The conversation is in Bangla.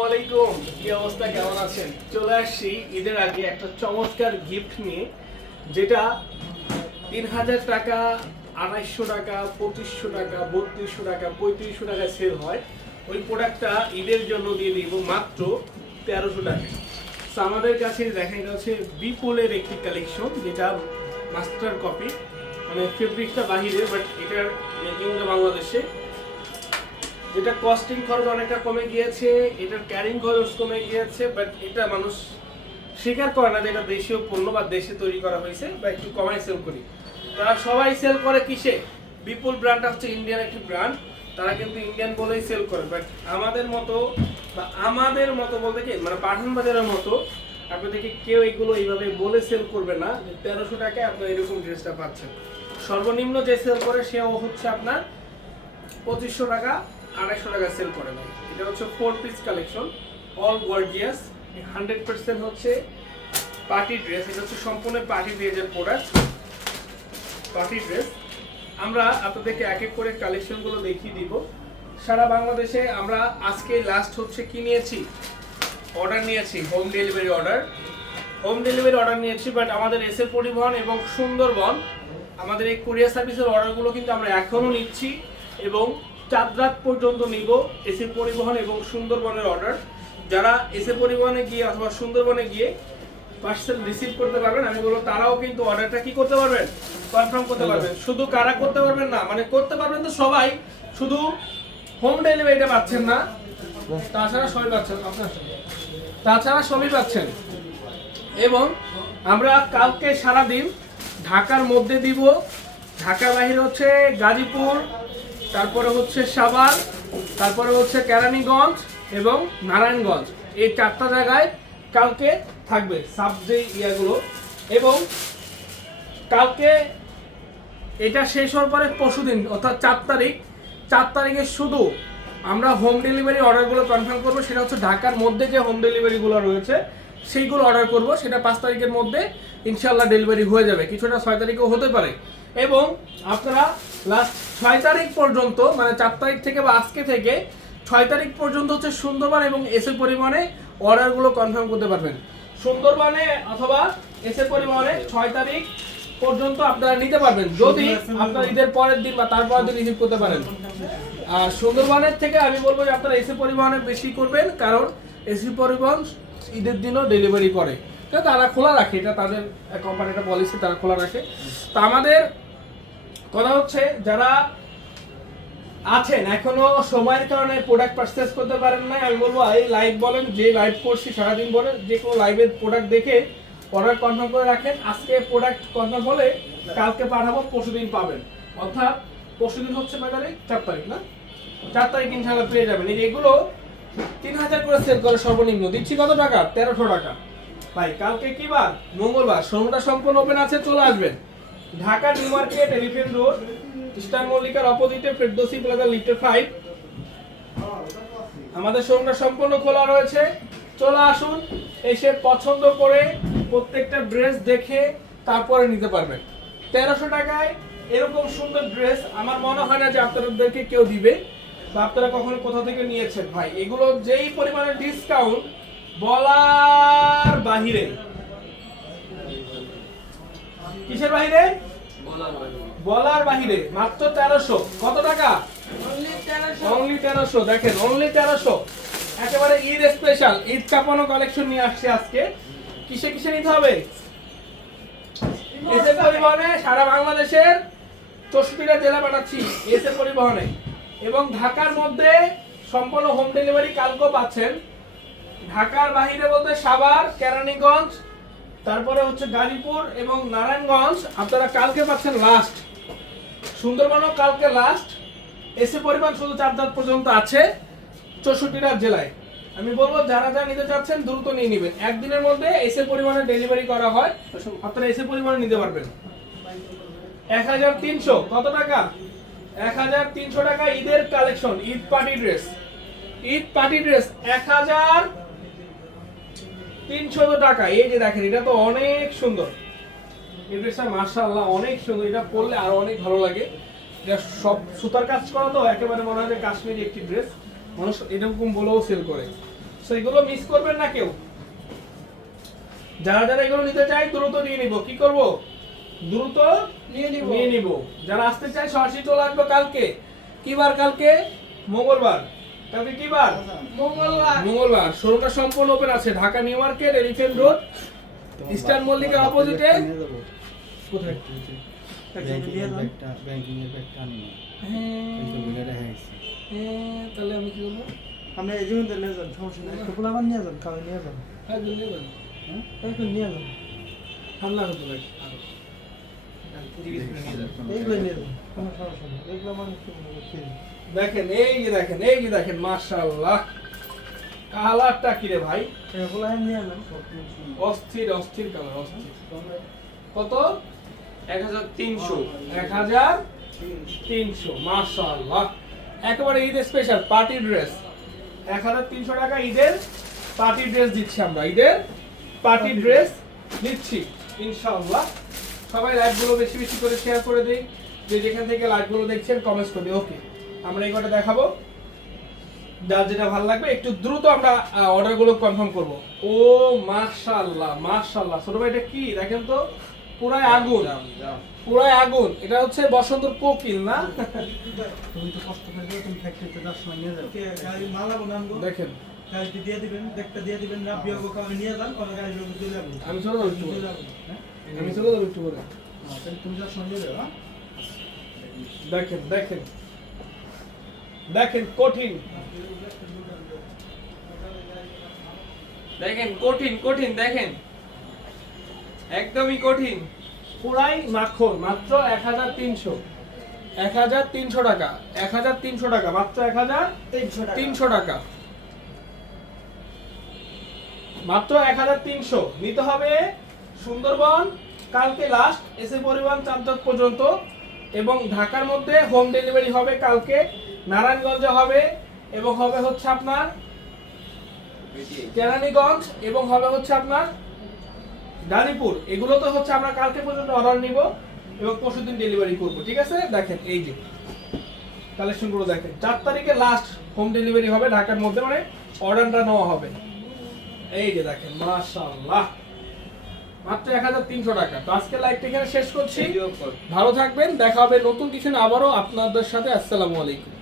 আসসালামাইকুম কি অবস্থা, কেমন আছেন? চলে আসছি ঈদের আগে একটা চমৎকার গিফট নিয়ে, যেটা তিন হাজার টাকা, আড়াইশো টাকা, পঁচিশশো টাকা, বত্রিশশো টাকা, পঁয়ত্রিশশো টাকা সেল হয়। ওই প্রোডাক্টটা ঈদের জন্য দিয়ে দিব মাত্র তেরোশো টাকা। আমাদের কাছে দেখা যাচ্ছে বিপুলের একটি কালেকশন যেটা মাস্টার কপি মানে ফেব্রিকটা বাহিরে বাট এটার মেকিংটা বাংলাদেশে যেটা কস্টিং খরচ অনেকটা কমে গিয়েছে, এটার ক্যারিং খরচ কমে গিয়েছে বাট এটা মানুষ স্বীকার করে না যে এটা দেশীয় পণ্য বা দেশে তৈরি করা হয়েছে, বা একটু কমাই সেল করি। তারা সবাই সেল করে কিসে? বিপুল ব্র্যান্ডটা হচ্ছে ইন্ডিয়ান একটি ব্র্যান্ড তারা কিন্তু ইন্ডিয়ান বলেই সেল করে বাট আমাদের মতো বা আমাদের মতো বলতে কি মানে পাঠান বাজারের মতো, আপনাদেরকে কেউ এগুলো এইভাবে বলে সেল করবে না যে তেরোশো টাকায় আপনার এরকম ড্রেসটা পাচ্ছেন। সর্বনিম্ন যে সেল করে সেও হচ্ছে আপনার পঁচিশশো টাকা আড়াইশো টাকা সেল করে ভাই। এটা হচ্ছে four piece collection all gorgeous hundred percent হচ্ছে পার্টি ড্রেস এটা হচ্ছে সম্পূর্ণ পার্টি ড্রেসের প্রোডাক্ট পার্টি ড্রেস আমরা আপনাদেরকে এক এক করে কালেকশনগুলো দেখিয়ে দিব। সারা বাংলাদেশে আমরা আজকে লাস্ট হচ্ছে কি নিয়েছি? অর্ডার নিয়েছি home delivery order home delivery order নিয়েছি বাট আমাদের এসে পরিবহন এবং সুন্দরবন, আমাদের এই কুরিয়ার সার্ভিসের অর্ডারগুলো কিন্তু আমরা এখনও নিচ্ছি এবং চার রাত পর্যন্ত নিব এসে পরিবহন এবং সুন্দরবনের অর্ডার যারা এসে পরিবহনে গিয়ে অথবা সুন্দরবনে গিয়ে পার্সেল রিসিভ করতে পারবেন আমি বলব তারাও কিন্তু অর্ডারটা কি করতে পারবেন? কনফার্ম করতে পারবেন। শুধু কারা করতে পারবেন না মানে করতে পারবেন তো সবাই শুধু হোম ডেলিভারিটা পাচ্ছেন না তাছাড়া সবই পাচ্ছেন আপনার তাছাড়া সবই পাচ্ছেন। এবং আমরা কালকে সারাদিন ঢাকার মধ্যে দিব ঢাকার বাহির হচ্ছে গাজীপুর তারপরে হচ্ছে সাভার, তারপরে হচ্ছে কেরানীগঞ্জ এবং নারায়ণগঞ্জ। এই চারটা জায়গায় কালকে থাকবে সাব যে ইয়াগুলো এবং কালকে এটা শেষ হওয়ার পরে পরশুদিন অর্থাৎ চার তারিখ। চার তারিখে শুধু আমরা হোম ডেলিভারি অর্ডারগুলো কনফার্ম করব, সেটা হচ্ছে ঢাকার মধ্যে যে হোম ডেলিভারিগুলো রয়েছে, সেইগুলো অর্ডার করব। সেটা পাঁচ তারিখের মধ্যে ইনশাল্লাহ ডেলিভারি হয়ে যাবে। কিছুটা ছয় তারিখেও হতে পারে। এবং আপনারা লাস্ট ছয় তারিখ পর্যন্ত মানে চার তারিখ থেকে বা আজকে থেকে, ছয় তারিখ পর্যন্ত হচ্ছে সুন্দরবন এবং এসে পরিমাণে অর্ডারগুলো কনফার্ম করতে পারবেন। সুন্দরবনে অথবা এসে পরিমাণে ছয় তারিখ পর্যন্ত আপনারা নিতে পারবেন। যদি আপনার ঈদের পরের দিন বা তারপরের দিন রিসিভ করতে পারেন। আর সুন্দরবনের থেকে আমি বলব যে আপনারা এসি পরিবহনে বেশি করবেন, কারণ এসি পরিবহন ঈদের দিনও ডেলিভারি করে। তারা খোলা রাখে, এটা তাদের কোম্পানিটা পলিসি তারা খোলা রাখে। তো আমাদের কথা হচ্ছে, যারা আছেন, এখনও সময়ের কারণে প্রোডাক্ট পারচেস করতে পারেন না আমি বলব, এই লাইভ বলেন, যে লাইভ করছি, সারাদিন বলেন, যে কোনো লাইভের প্রোডাক্ট দেখে অর্ডার কনফার্ম করে রাখেন। আজকে প্রোডাক্ট কনফার্ম হলে কালকে পাঠাবো, পরশুদিন পাবেন। অর্থাৎ পরশুদিন হচ্ছে কয় তারিখ? চার তারিখ, না? চার তারিখ ইনশাল্লাহ পেয়ে যাবেন। এই এগুলো তিন হাজার করে সেল করে সর্বনিম্ন। দিচ্ছি কত টাকা? তেরোশো টাকা। ভাই, কালকে কি বার? মঙ্গলবার। শোরুমটা সম্পূর্ণ ওপেন আছে, চলে আসবেন। Dhaka New Market, Elephant Road Eastern মল্লিকার অপোজিটে ফেরদোসি প্লাজা লিফটের ফাইভ আমাদের শোরুমটা সম্পূর্ণ খোলা রয়েছে। চলে আসুন, এসে পছন্দ করে প্রত্যেকটা ড্রেস দেখে তারপরে নিতে পারবেন। তেরোশো টাকায় এরকম সুন্দর ড্রেস আমার মনে হয় না যে আপনাদেরকে কেউ দিবে বা আপনারা কখনো কোথা থেকে নিয়েছেন ভাই। এগুলো যেই পরিমাণে ডিসকাউন্ট বলার বাহিরে। কিসের বাহিরে? বলার বাহিরে। মাত্র তেরোশো। কত টাকা? অনলি তেরোশো। দেখেন অনলি তেরোশো। একেবারে ঈদ স্পেশাল ঈদ কাপানো কালেকশন নিয়ে আসছে আজকে। কিসে কিসে নিতে হবে? এসে পরিবহনে সারা বাংলাদেশের চৌষট্টিটা জেলা পাঠাচ্ছি এসে পরিবহনে। এবং ঢাকার মধ্যে সম্পূর্ণ হোম ডেলিভারি কালকেও পাচ্ছেন। ঢাকার বাহিরে বলতে সাভার, কেরানীগঞ্জ, তারপরে হচ্ছে গাজীপুর এবং নারায়ণগঞ্জ। আপনারা কালকে পাচ্ছেন লাস্ট সুন্দরবনও কালকে লাস্ট এসে পরিমাণ শুধু চার দাঁত পর্যন্ত আছে, চৌষট্টিটা জেলায়। আমি বলব, যারা যারা নিতে চাচ্ছেন, দ্রুত নিয়ে নেবেন। একদিনের মধ্যে এসে পরিমাণে ডেলিভারি করা হয়, আপনারা এসে পরিমাণে নিতে পারবেন। এক হাজার তিনশো, কত টাকা? এক হাজার তিনশো টাকা ঈদের collection Eid party dress Eid party dress এক হাজার তিনশো টাকা। এই যে দেখেন এটা তো অনেক সুন্দর। এই ড্রেসটা মার্শাল্লাহ অনেক সুন্দর। এটা পরলে আরও অনেক ভালো লাগে। এটা সব সুতার কাজ করা তো একেবারে মনে হয় কাশ্মীরি একটি ড্রেস। মানুষ এরকম বলেও সেল করে। সো এগুলো মিস করবেন না কেউ। যারা যারা এগুলো নিতে চাই দ্রুত নিয়ে নিব। কি করব? দ্রুত নিয়ে নিব। নিয়ে নিব। যারা আসতে চায় সরাসরি চলে আসবে কালকে। কি বার কালকে? মঙ্গলবার। কালকে কি বার? মঙ্গলবার। মঙ্গলবার। শোরুমটা সম্পূর্ণ ওপেন আছে। Dhaka New Market Elephant Road Eastern মল্লিকার অপোজিটে কোথায়? ব্যাংকিং এর ব্যাগটা আনি হ্যাঁ, তাহলে আমি কি করব? এই জীবন নিয়ে যান সমস্যা নেই। কুকুল আমার নিয়ে যান কামে নিয়ে যান হ্যাঁ, নিয়ে যাবেন। হ্যাঁ? এখন নিয়ে যান ঠান্ডা হতে লাগে এইগুলো নিয়ে যান কোনো সমস্যা নেই। এগুলো মানুষ খেয়ে দেখেন এই যে দেখেন এই যে দেখেন মাশাআল্লাহ। কালারটা কি রে ভাই? এগুলো অস্থির অস্থির কালার অস্থির। কত? এক হাজার তিনশো। এক হাজার তিনশো মাশাআল্লাহ। একেবারে ঈদের স্পেশাল পার্টি ড্রেস এক হাজার তিনশো টাকা ঈদের পার্টি ড্রেস দিচ্ছি আমরা। ঈদের পার্টি ড্রেস দিচ্ছি ইনশাআল্লাহ। সবাই লাইভগুলো বেশি বেশি করে শেয়ার করে দিই। যে যেখান থেকে লাইভগুলো দেখছেন কমেন্টস করে ওকে আমরা এই কটা দেখাবো। যার যেটা ভালো লাগবে একটু দ্রুত আমরা অর্ডারগুলো কনফার্ম করব। ও মাশাআল্লাহ মাশাআল্লাহ। ছোট ভাই এটা কি? দেখেন তো পুরাই আগুন। পুরাই আগুন। এটা হচ্ছে বসন্তর কোকিল না? তুমি তো কষ্ট করে তুমি ফ্যাক্টরিতে দশ সময় নিয়ে যাও। গাড়ি মালা বানাবো দেখেন। গাড়িতে দিয়ে দিবেন দেখতে দিয়ে দিবেন না বিয়োগ কামে নিয়ে যান কোনো গাড়ি বিয়োগ দিয়ে যাব। আমি চলে যাব। একটু। হ্যাঁ। আমি চলে যাব একটু করে। হ্যাঁ, তাহলে তুমি দশ সময় নিয়ে যাও হ্যাঁ? দেখেন দেখেন। দেখেন কঠিন দেখেন কঠিন কঠিন দেখেন একদমই কঠিন। পুরাই মাখন মাত্র এক হাজার তিনশো। এক হাজার তিনশো টাকা। এক হাজার তিনশো টাকা মাত্র এক হাজার তিনশো টাকা। মাত্র এক হাজার তিনশো। নিতে হবে সুন্দরবন কালকে লাস্ট এসে পরিবহন চান্তক পর্যন্ত। এবং ঢাকার মধ্যে হোম ডেলিভারি হবে কালকে নারায়ণগঞ্জে হবে এবং হবে হচ্ছে আপনার কেরানীগঞ্জ এবং হবে হচ্ছে আপনার গাজীপুর এগুলো তো হচ্ছে আমরা কালকে পর্যন্ত অর্ডার নিব এবং পরশু দিন ডেলিভারি করব ঠিক আছে? দেখেন এই যে কালেকশনগুলো দেখেন। চার তারিখে লাস্ট হোম ডেলিভারি হবে ঢাকার মধ্যে মানে অর্ডারটা নেওয়া হবে। এই যে দেখেন মাশাআল্লাহ। মাত্র এক হাজার তিনশো টাকা। তো আজকে লাইভটা এখানে শেষ করছি। ভালো থাকবেন দেখা হবে নতুন কিছু না আবারও আপনাদের সাথে। আসসালামু আলাইকুম।